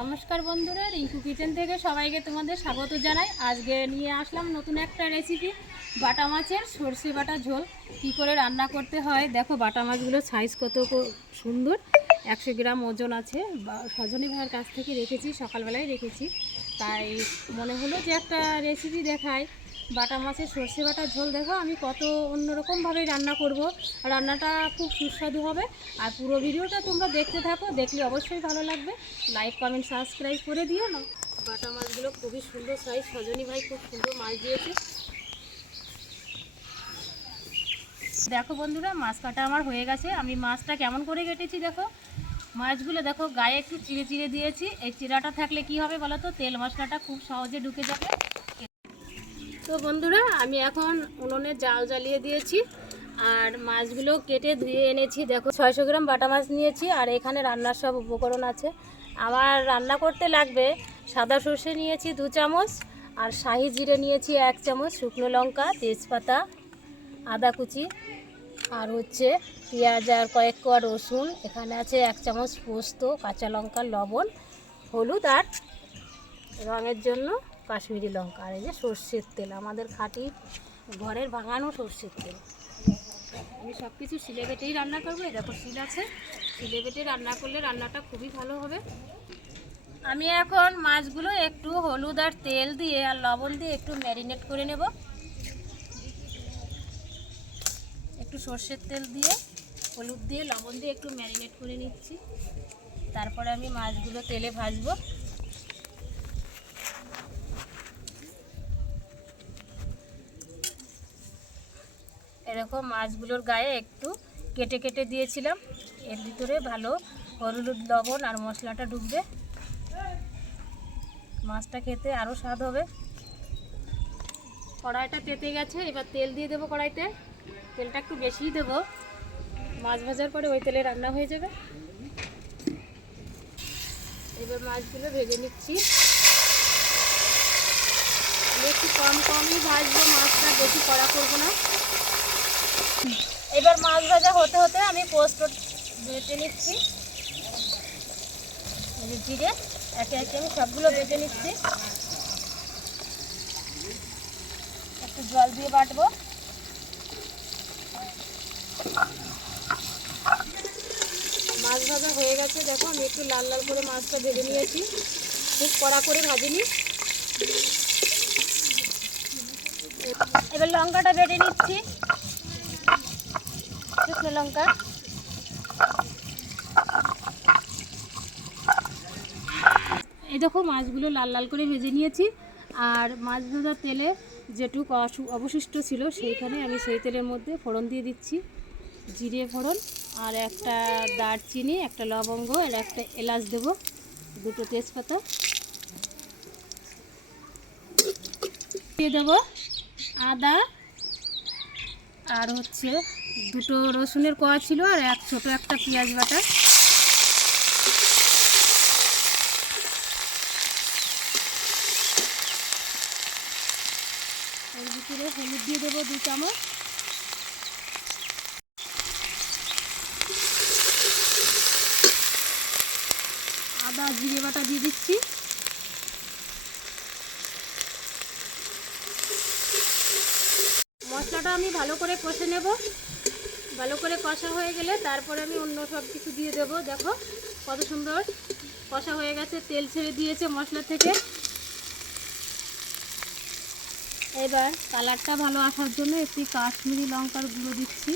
নমস্কার বন্ধুরা, রিঙ্কু কিচেন থেকে সবাইকে তোমাদের স্বাগত জানাই। আজকে নিয়ে আসলাম নতুন একটা রেসিপি, বাটা মাছের সর্ষে বাটা ঝোল। কি করে রান্না করতে হয় দেখো। বাটা মাছগুলোর সাইজ কত সুন্দর, 100 গ্রাম ওজন আছে। সজনী ভাইয়ের কাছ থেকে রেখেছি, সকালবেলায় রেখেছি, তাই মনে হলো যে একটা রেসিপি দেখায়। বাটা মাছের সর্ষে বাটা ঝোল দেখো আমি কত অন্যরকমভাবে রান্না করব। রান্নাটা খুব সুস্বাদু হবে। আর পুরো ভিডিওটা তোমরা দেখতে থাকো, দেখলে অবশ্যই ভালো লাগবে। লাইক কমেন্ট সাবস্ক্রাইব করে দিও না। বাটা মাছগুলো খুবই সুন্দর সাইজ, সজনী ভাই খুব সুন্দর মাছ দিয়েছে। দেখো বন্ধুরা, মাছ কাটা আমার হয়ে গেছে। আমি মাছটা কেমন করে কেটেছি দেখো। মাছগুলো দেখো গায়ে একটু চিড়ে চিড়ে দিয়েছি। এই চিড়াটা থাকলে কি হবে বলো তো, তেল মশলাটা খুব সহজে ঢুকে যাবে। তো বন্ধুরা, আমি এখন উনুনে জাল জ্বালিয়ে দিয়েছি আর মাছগুলো কেটে ধুয়ে এনেছি। দেখো 600 গ্রাম বাটা মাছ নিয়েছি আর এখানে রান্নার সব উপকরণ আছে। আমার রান্না করতে লাগবে সাদা সর্ষে নিয়েছি 2 চামচ, আর শাহি জিরে নিয়েছি 1 চামচ, শুকনো লঙ্কা, তেজপাতা, আদা কুচি, আর হচ্ছে পেঁয়াজ আর কয়েক কোয়া রসুন। এখানে আছে 1 চামচ পোস্ত, কাঁচা লঙ্কা, লবণ, হলুদ আর রঙের জন্য কাশ্মীরি লঙ্কা, আর এই যে সর্ষের তেল, আমাদের খাঁটি ঘরের বাগানো সর্ষের তেল। আমি সব কিছু শিলে বেটেই রান্না করবো। এই দেখো শিল আছে, শিলে বেটে রান্না করলে রান্নাটা খুবই ভালো হবে। আমি এখন মাছগুলো একটু হলুদ আর তেল দিয়ে আর লবণ দিয়ে একটু ম্যারিনেট করে নেব। একটু সর্ষের তেল দিয়ে হলুদ দিয়ে লবণ দিয়ে একটু ম্যারিনেট করে নিচ্ছি। তারপরে আমি মাছগুলো তেলে ভাজবো। এরকম মাছগুলোর গায়ে একটু কেটে কেটে দিয়েছিলাম, এর ভিতরে ভালো হলুদ লবণ আর মশলাটা ঢুকবে, মাছটা খেতে আরও স্বাদ হবে। কড়াইটা তেতে গেছে, এবার তেল দিয়ে দেবো কড়াইতে। তেলটা একটু বেশিই দেবো, মাছ ভাজার পরে ওই তেলে রান্না হয়ে যাবে। এবার মাছগুলো ভেজে নিচ্ছি। আমি একটু কমই ভাজবো মাছটা, বেশি কড়া করবো না। এবার মাছ ভাজা হতে হতে আমি পোস্ত বেটে নিচ্ছি। জিরে একে একে আমি সবগুলো বেটে নিচ্ছি। একটু জল দিয়ে বাটবো। মাছ ভাজা হয়ে গেছে দেখো, আমি একটু লাল লাল করে মাছটা ভেজে নিয়েছি, খুব কড়া করে ভাজিনি। এবার লঙ্কাটা বেটে নিচ্ছি, শুকনো লঙ্কা। এই দেখো মাছগুলো লাল লাল করে ভেজে নিয়েছি, আর মাছ ভাজার তেলে যেটুকু অবশিষ্ট ছিল সেইখানে আমি সেই তেলের মধ্যে ফোড়ন দিয়ে দিচ্ছি। জিরে ফোড়ন, আর একটা দারচিনি, একটা লবঙ্গ, আর একটা এলাচ দেবো, 2টো তেজপাতা দিয়ে দেবো, আদা, আর হচ্ছে 2টো রসুনের কোয়া ছিল, আর ছোট একটা পেঁয়াজ বাটা। এর ভিতরে হলুদ দিয়ে দেবো 2 চামচ, আদা জিরে বাটা দিয়ে দিচ্ছি। মশলাটা আমি ভালো করে কষে নেব। ভালো করে কষা হয়ে গেলে তারপরে আমি অন্য সব কিছু দিয়ে দেবো। দেখো কত সুন্দর কষা হয়ে গেছে, তেল ছেড়ে দিয়েছে মশলা থেকে। এবার কালারটা ভালো আসার জন্য একটি কাশ্মীরি লঙ্কার গুঁড়ো দিচ্ছি।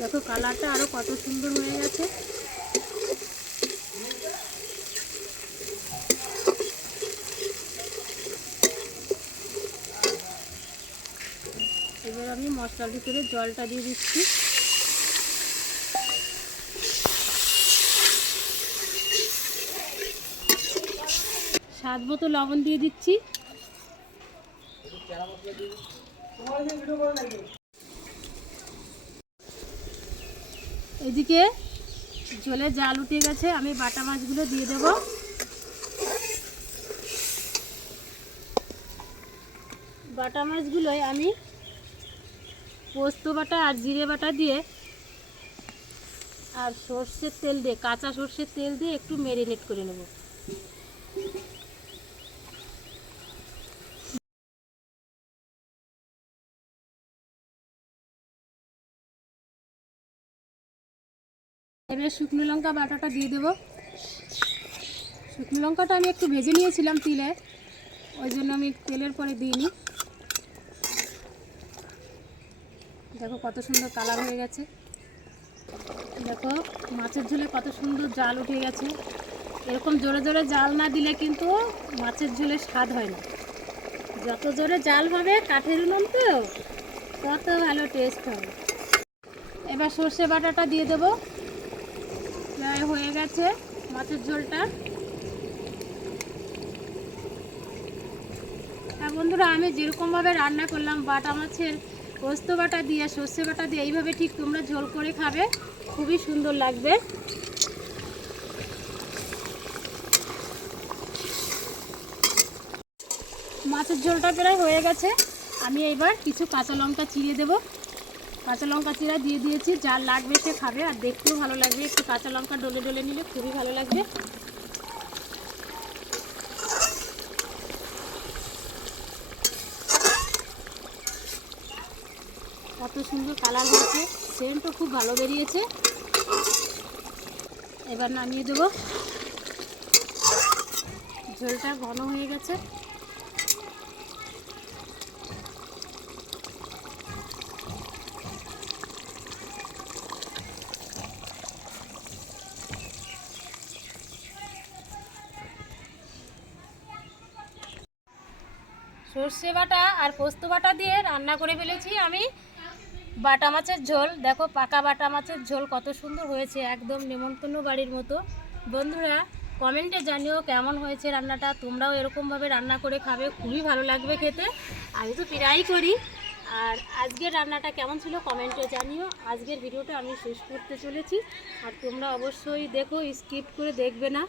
দেখো কালারটা আরও কত সুন্দর হয়ে গেছে। এবার আমি মশলার ভিতরে জলটা দিয়ে দিচ্ছি। স্বাদ মতো লবণ দিয়ে দিচ্ছি। এদিকে ঝোলে জাল উঠে গেছে, আমি বাটা মাছগুলো দিয়ে দেব। বাটা মাছগুলোয় আমি পোস্ত বাটা আর জিরে বাটা দিয়ে আর সর্ষের তেল দিয়ে, কাঁচা সর্ষের তেল দিয়ে একটু ম্যারিনেট করে নেব। এবারে শুকনো লঙ্কা বাটাটা দিয়ে দেবো। শুকনো লঙ্কাটা আমি একটু ভেজে নিয়েছিলাম তেলে, ওই জন্য আমি তেলের পরে দিইনি। দেখো কত সুন্দর কালার হয়ে গেছে। দেখো মাছের ঝোলে কত সুন্দর জাল উঠে গেছে। এরকম জোরে জোরে জাল না দিলে কিন্তু মাছের ঝোলে স্বাদ হয় না। যত জোরে জাল হবে, কাঠের উনুন তো, তত ভালো টেস্ট হবে। এবার সর্ষে বাটাটা দিয়ে দেবো। প্রায় হয়ে গেছে মাছের ঝোলটা। হ্যাঁ বন্ধুরা, আমি যেরকমভাবে রান্না করলাম বাটা মাছের পোস্ত বাটা দিয়ে, সর্ষে বাটা দিয়ে, এইভাবে ঠিক তোমরা ঝোল করে খাবে, খুবই সুন্দর লাগবে। মাছের ঝোলটা প্রায় হয়ে গেছে। আমি এইবার কিছু কাঁচা লঙ্কা চিড়ে দেবো। কাঁচা লঙ্কা চিরা দিয়ে দিয়েছি, যার লাগবে সে খাবে, আর দেখতেও ভালো লাগবে। একটু কাঁচা লঙ্কা ডলে ডলে নিলে খুবই ভালো লাগবে। কত সুন্দর কালার হয়েছে, সেন্টও খুব ভালো বেরিয়েছে। এবার নামিয়ে দেবো। ঝোলটা ঘন হয়ে গেছে। সর্ষে বাটা আর পোস্ত বাটা দিয়ে রান্না করে ফেলেছি আমি বাটা মাছের ঝোল। দেখো পাকা বাটা মাছের ঝোল কত সুন্দর হয়েছে, একদম নেমন্তন্ন বাড়ির মতো। বন্ধুরা কমেন্টে জানিও কেমন হয়েছে রান্নাটা। তোমরাও এরকমভাবে রান্না করে খাবে, খুবই ভালো লাগবে খেতে। আমি তো প্রায়ই করি। আর আজকের রান্নাটা কেমন ছিল কমেন্টে জানিও। আজকের ভিডিওটা আমি শেষ করতে চলেছি, আর তোমরা অবশ্যই দেখো, স্কিপ করে দেখবে না।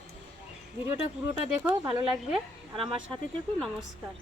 ভিডিওটা পুরোটা দেখো, ভালো লাগবে। আর আমার সাথে থেকো। নমস্কার।